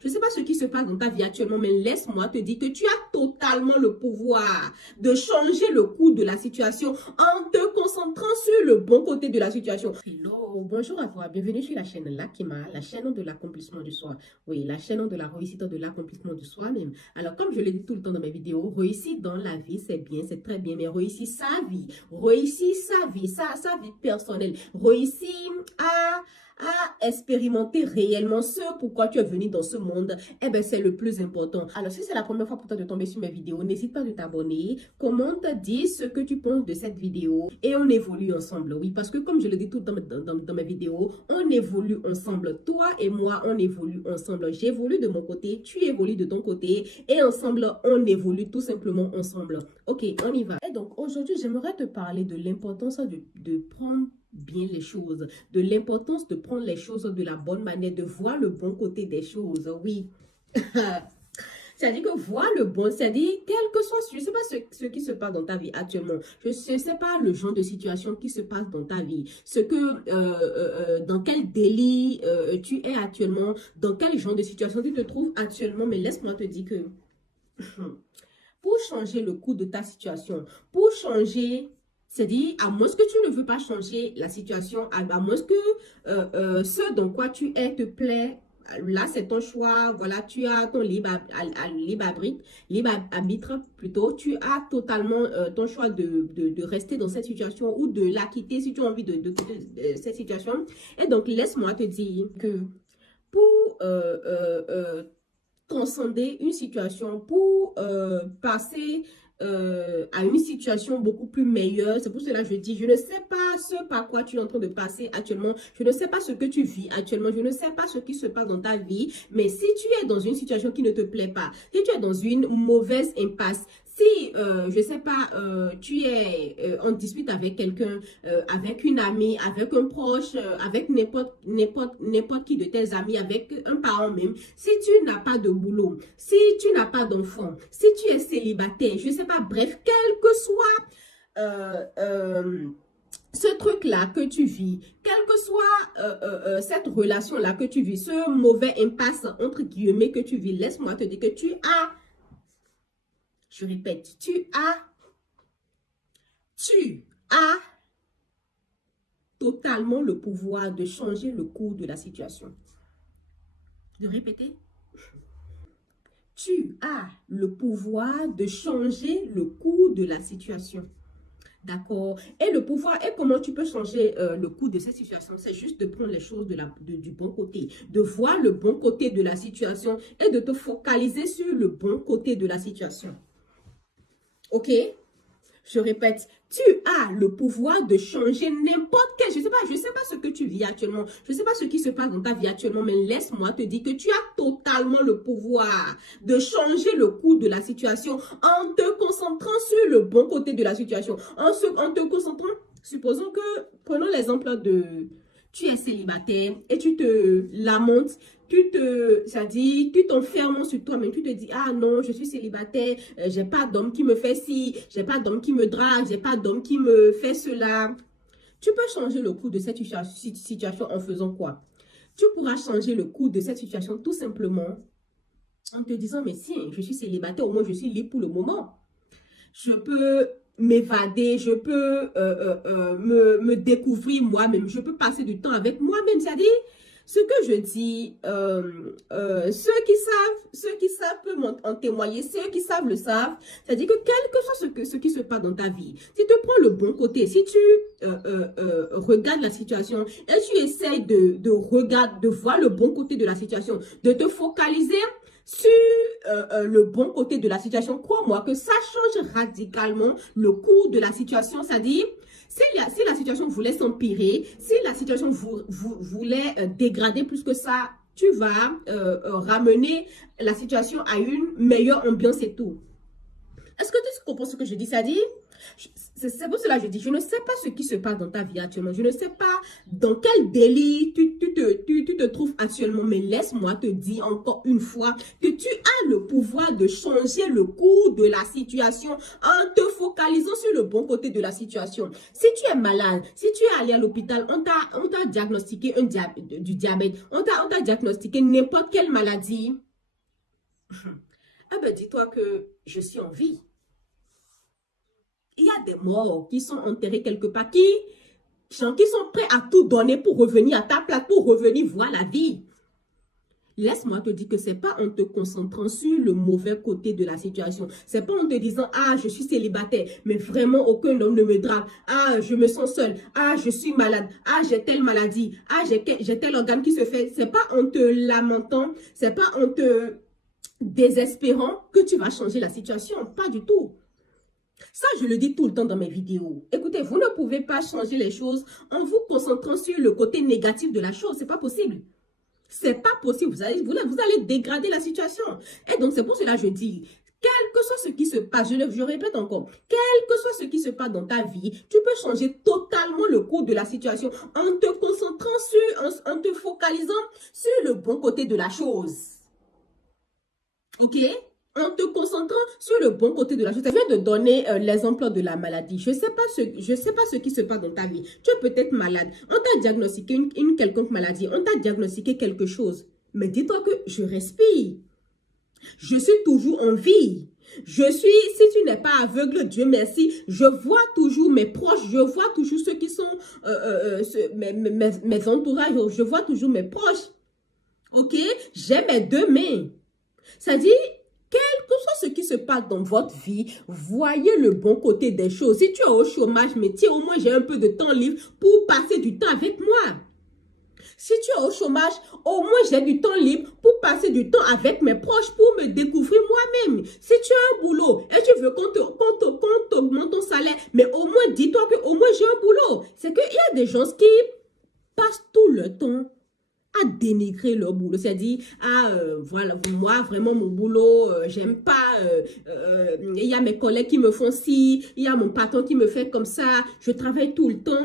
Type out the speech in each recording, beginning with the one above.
Je ne sais pas ce qui se passe dans ta vie actuellement, mais laisse-moi te dire que tu as totalement le pouvoir de changer le cours de la situation en te concentrant sur le bon côté de la situation. Hello, bonjour à toi, bienvenue sur la chaîne Lakima, la chaîne de l'accomplissement du soi. Oui, la chaîne de la réussite de l'accomplissement de soi-même. Alors, comme je le dis tout le temps dans mes vidéos, réussir dans la vie, c'est bien, c'est très bien, mais réussir sa vie, sa vie personnelle, réussir à expérimenter réellement ce pourquoi tu es venu dans ce monde, eh bien, c'est le plus important. Alors, si c'est la première fois pour toi de tomber sur mes vidéos, n'hésite pas de t'abonner, commente, dis ce que tu penses de cette vidéo et on évolue ensemble. Oui, parce que comme je le dis tout dans mes vidéos, on évolue ensemble. Toi et moi, on évolue ensemble. J'évolue de mon côté, tu évolues de ton côté et ensemble, on évolue tout simplement ensemble. Ok, on y va. Et donc, aujourd'hui, j'aimerais te parler de l'importance de prendre bien les choses, de l'importance de prendre les choses de la bonne manière, de voir le bon côté des choses, oui. C'est-à-dire que voir le bon, c'est-à-dire, quel que soit, je ne sais pas ce qui se passe dans ta vie actuellement, je ne sais pas le genre de situation qui se passe dans ta vie, dans quel délit tu es actuellement, dans quel genre de situation tu te trouves actuellement, mais laisse-moi te dire que pour changer le cours de ta situation, pour changer... C'est-à-dire, à moins que tu ne veux pas changer la situation, à moins que ce dans quoi tu es te plaît, là c'est ton choix, voilà, tu as ton libre arbitre plutôt, tu as totalement ton choix de rester dans cette situation ou de la quitter si tu as envie de quitter cette situation. Et donc, laisse-moi te dire que pour transcender une situation, pour passer à une situation beaucoup plus meilleure. C'est pour cela que je dis, je ne sais pas ce par quoi tu es en train de passer actuellement. Je ne sais pas ce que tu vis actuellement. Je ne sais pas ce qui se passe dans ta vie. Mais si tu es dans une situation qui ne te plaît pas, si tu es dans une mauvaise impasse, si, je ne sais pas, tu es en dispute avec quelqu'un, avec une amie, avec un proche, avec n'importe qui de tes amis, avec un parent même, si tu n'as pas de boulot, si tu n'as pas d'enfant, si tu es célibataire, je ne sais pas, bref, quel que soit ce truc-là que tu vis, quelle que soit cette relation-là que tu vis, ce mauvais impasse, entre guillemets, que tu vis, laisse-moi te dire que tu as... Je répète, tu as totalement le pouvoir de changer le cours de la situation. De répéter. Tu as le pouvoir de changer le cours de la situation. D'accord? Et le pouvoir, et comment tu peux changer le cours de cette situation? C'est juste de prendre les choses du bon côté, de voir le bon côté de la situation et de te focaliser sur le bon côté de la situation. Ok? Je répète, tu as le pouvoir de changer n'importe quel, je sais pas ce que tu vis actuellement, je ne sais pas ce qui se passe dans ta vie actuellement, mais laisse-moi te dire que tu as totalement le pouvoir de changer le cours de la situation en te concentrant sur le bon côté de la situation, en te concentrant, supposons que, prenons l'exemple de... Tu es célibataire et tu te lamentes, tu t'enfermes sur toi-même, tu te dis, ah non, je suis célibataire, j'ai pas d'homme qui me fait ci, j'ai pas d'homme qui me drague, j'ai pas d'homme qui me fait cela. Tu peux changer le cours de cette situation en faisant quoi? Tu pourras changer le cours de cette situation tout simplement en te disant, mais si, je suis célibataire, au moins je suis libre pour le moment. Je peux m'évader, je peux me découvrir moi-même, je peux passer du temps avec moi-même, c'est-à-dire, ce que je dis, ceux qui savent peuvent en témoigner, ceux qui savent le savent, c'est-à-dire que quel que soit ce qui se passe dans ta vie, si tu prends le bon côté, si tu regardes la situation et tu essayes de voir le bon côté de la situation, de te focaliser sur le bon côté de la situation, crois-moi que ça change radicalement le cours de la situation, c'est-à-dire, si la situation voulait s'empirer, si la situation voulait dégrader plus que ça, tu vas ramener la situation à une meilleure ambiance et tout. Est-ce que tu comprends ce que je dis? C'est-à-dire, c'est pour cela que je dis, je ne sais pas ce qui se passe dans ta vie actuellement. Je ne sais pas dans quel délit tu te trouves actuellement. Mais laisse-moi te dire encore une fois que tu as le pouvoir de changer le cours de la situation en te focalisant sur le bon côté de la situation. Si tu es malade, si tu es allé à l'hôpital, on t'a diagnostiqué du diabète, on t'a diagnostiqué n'importe quelle maladie. Ah ben dis-toi que je suis en vie. Il y a des morts qui sont enterrés quelque part, qui sont prêts à tout donner pour revenir à ta place, pour revenir voir la vie. Laisse-moi te dire que ce n'est pas en te concentrant sur le mauvais côté de la situation. Ce n'est pas en te disant, ah, je suis célibataire, mais vraiment aucun homme ne me drape. Ah, je me sens seule. Ah, je suis malade. Ah, j'ai telle maladie. Ah, j'ai tel organe qui se fait. Ce n'est pas en te lamentant, ce n'est pas en te désespérant que tu vas changer la situation. Pas du tout. Ça, je le dis tout le temps dans mes vidéos. Écoutez, vous ne pouvez pas changer les choses en vous concentrant sur le côté négatif de la chose. Ce n'est pas possible. C'est pas possible. Vous allez dégrader la situation. Et donc, c'est pour cela que je dis, quel que soit ce qui se passe, je répète encore, quel que soit ce qui se passe dans ta vie, tu peux changer totalement le cours de la situation en te concentrant sur, en te focalisant sur le bon côté de la chose. Ok? En te concentrant sur le bon côté de la chose. Je viens de donner l'exemple de la maladie. Je ne sais pas ce qui se passe dans ta vie. Tu es peut-être malade. On t'a diagnostiqué une quelconque maladie. On t'a diagnostiqué quelque chose. Mais dis-toi que je respire. Je suis toujours en vie. Si tu n'es pas aveugle, Dieu merci, je vois toujours mes proches, je vois toujours ceux qui sont mes entourages, je vois toujours mes proches. Ok? J'ai mes deux mains. C'est-à-dire, quel que soit ce qui se passe dans votre vie, voyez le bon côté des choses. Si tu es au chômage, mais tiens, au moins j'ai un peu de temps libre pour passer du temps avec moi. Si tu es au chômage, au moins j'ai du temps libre pour passer du temps avec mes proches, pour me découvrir moi-même. Si tu as un boulot et tu veux qu'on t'augmente ton salaire, mais au moins dis-toi que au moins j'ai un boulot. C'est qu'il y a des gens qui passent tout le temps à dénigrer leur boulot. C'est-à-dire, voilà, moi, vraiment, mon boulot, j'aime pas, il y a mes collègues qui me font ci, il y a mon patron qui me fait comme ça, je travaille tout le temps.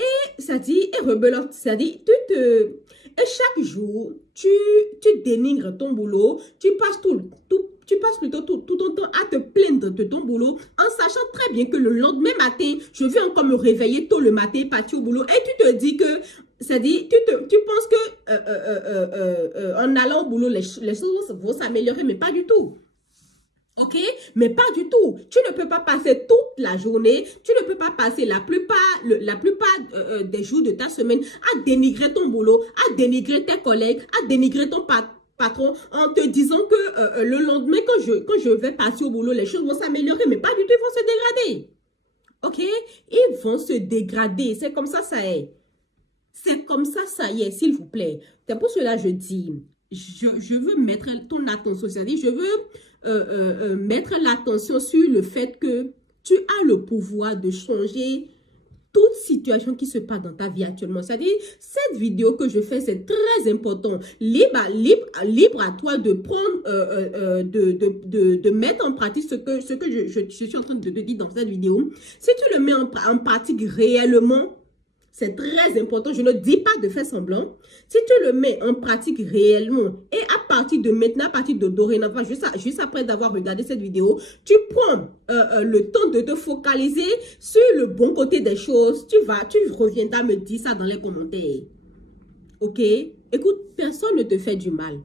Et ça dit, et rebelote, ça dit, et chaque jour, tu dénigres ton boulot, tu passes plutôt tout ton temps à te plaindre de ton boulot, en sachant très bien que le lendemain matin, je vais encore me réveiller tôt le matin, partir au boulot, et tu te dis que, c'est-à-dire, tu penses que en allant au boulot, les choses vont s'améliorer, mais pas du tout. Ok? Mais pas du tout. Tu ne peux pas passer toute la journée, tu ne peux pas passer la plupart des jours de ta semaine à dénigrer ton boulot, à dénigrer tes collègues, à dénigrer ton patron en te disant que le lendemain, quand je vais passer au boulot, les choses vont s'améliorer, mais pas du tout, ils vont se dégrader. Ok? Ils vont se dégrader. C'est comme ça est. C'est comme ça y est, s'il vous plaît. C'est pour cela que je dis, je veux mettre ton attention, c'est-à-dire, je veux mettre l'attention sur le fait que tu as le pouvoir de changer toute situation qui se passe dans ta vie actuellement. C'est-à-dire, cette vidéo que je fais, c'est très important. Libre à toi de prendre, de mettre en pratique ce que je suis en train de te dire dans cette vidéo. Si tu le mets en pratique réellement, c'est très important. Je ne dis pas de faire semblant. Si tu le mets en pratique réellement et à partir de maintenant, à partir de dorénavant, juste après d'avoir regardé cette vidéo, tu prends le temps de te focaliser sur le bon côté des choses. Tu reviendras me dire ça dans les commentaires. Ok? Écoute, personne ne te fait du mal.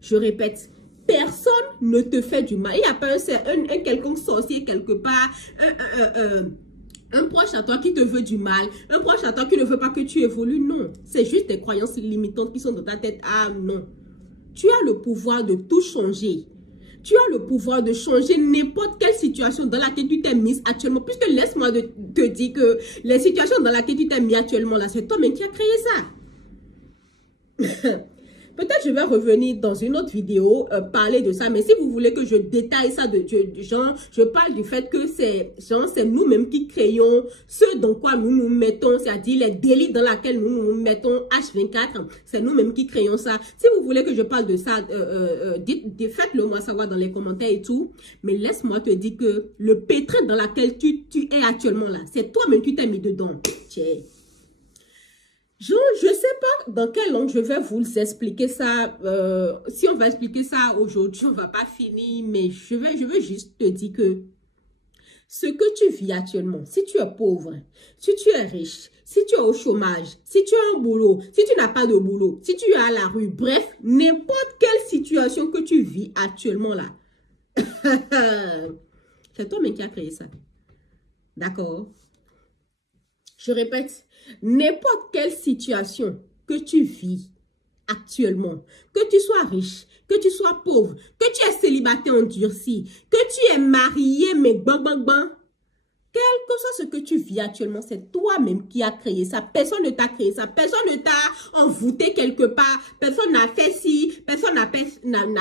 Je répète, personne ne te fait du mal. Il n'y a pas un quelconque sorcier quelque part, un proche à toi qui te veut du mal, un proche à toi qui ne veut pas que tu évolues, non. C'est juste des croyances limitantes qui sont dans ta tête. Ah non. Tu as le pouvoir de tout changer. Tu as le pouvoir de changer n'importe quelle situation dans laquelle tu t'es mise actuellement. Puisque laisse-moi te dire que les situations dans lesquelles tu t'es mis actuellement, là, c'est toi-même qui as créé ça. Peut-être je vais revenir dans une autre vidéo, parler de ça. Mais si vous voulez que je détaille ça, genre, je parle du fait que c'est nous-mêmes qui créons ce dans quoi nous nous mettons, c'est-à-dire les délits dans lesquels nous nous mettons H24. C'est nous-mêmes qui créons ça. Si vous voulez que je parle de ça, faites-le moi savoir dans les commentaires et tout. Mais laisse-moi te dire que le pétrin dans lequel tu es actuellement là, c'est toi-même qui t'es mis dedans. Tiens. Je ne sais pas dans quel angle je vais vous expliquer ça. Si on va expliquer ça aujourd'hui, on ne va pas finir. Mais je veux juste te dire que ce que tu vis actuellement, si tu es pauvre, si tu es riche, si tu es au chômage, si tu as un boulot, si tu n'as pas de boulot, si tu es à la rue, bref, n'importe quelle situation que tu vis actuellement là, c'est toi-même qui as créé ça. D'accord? Je répète, n'importe quelle situation que tu vis actuellement, que tu sois riche, que tu sois pauvre, que tu es célibataire endurci, que tu es marié, mais bon, quel que soit ce que tu vis actuellement, c'est toi-même qui as créé ça. Personne ne t'a créé ça. Personne ne t'a envoûté quelque part. Personne n'a fait ci. Personne n'a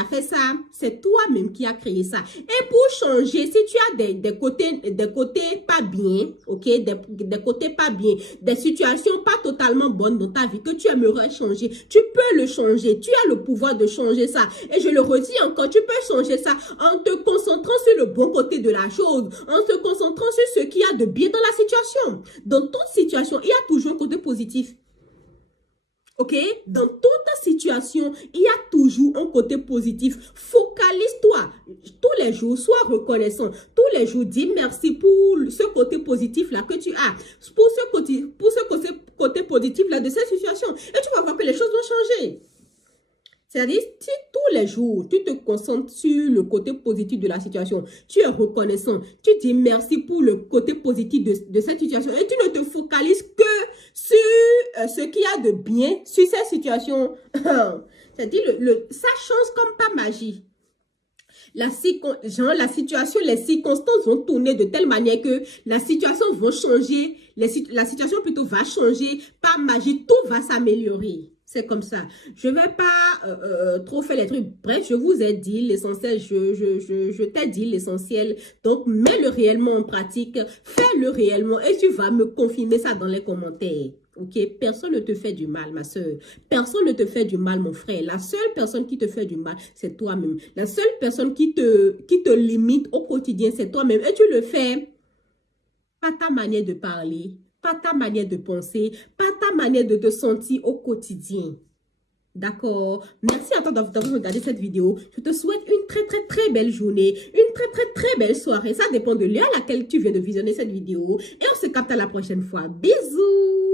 fait ça. C'est toi-même qui as créé ça. Et pour changer, si tu as des côtés pas bien, ok, des côtés pas bien, des situations pas totalement bonnes dans ta vie que tu aimerais changer, tu peux le changer. Tu as le pouvoir de changer ça. Et je le redis encore, tu peux changer ça en te concentrant sur le bon côté de la chose, en te concentrant sur ce qu'il y a de bien dans la situation. Dans toute situation, il y a toujours un côté positif. Ok? Dans toute situation, il y a toujours un côté positif. Focalise-toi tous les jours, sois reconnaissant. Tous les jours, dis merci pour ce côté positif-là que tu as. Pour ce côté positif-là de cette situation. Et tu vas voir que les choses vont changer. C'est-à-dire, si tous les jours, tu te concentres sur le côté positif de la situation, tu es reconnaissant, tu dis merci pour le côté positif de cette situation et tu ne te focalises que sur ce qu'il y a de bien sur cette situation. C'est-à-dire, ça change comme pas magie. La situation, les circonstances vont tourner de telle manière que la situation va changer, la situation plutôt va changer par magie, tout va s'améliorer. C'est comme ça. Je ne vais pas trop faire les trucs. Bref, je vous ai dit l'essentiel. Je t'ai dit l'essentiel. Donc, mets-le réellement en pratique. Fais-le réellement et tu vas me confirmer ça dans les commentaires. Ok? Personne ne te fait du mal, ma soeur. Personne ne te fait du mal, mon frère. La seule personne qui te fait du mal, c'est toi-même. La seule personne qui te limite au quotidien, c'est toi-même. Et tu le fais pas ta manière de parler, pas ta manière de penser, pas ta manière de te sentir au quotidien. D'accord? Merci à toi d'avoir regardé cette vidéo. Je te souhaite une très belle journée, une très belle soirée. Ça dépend de l'heure à laquelle tu viens de visionner cette vidéo. Et on se capte à la prochaine fois. Bisous!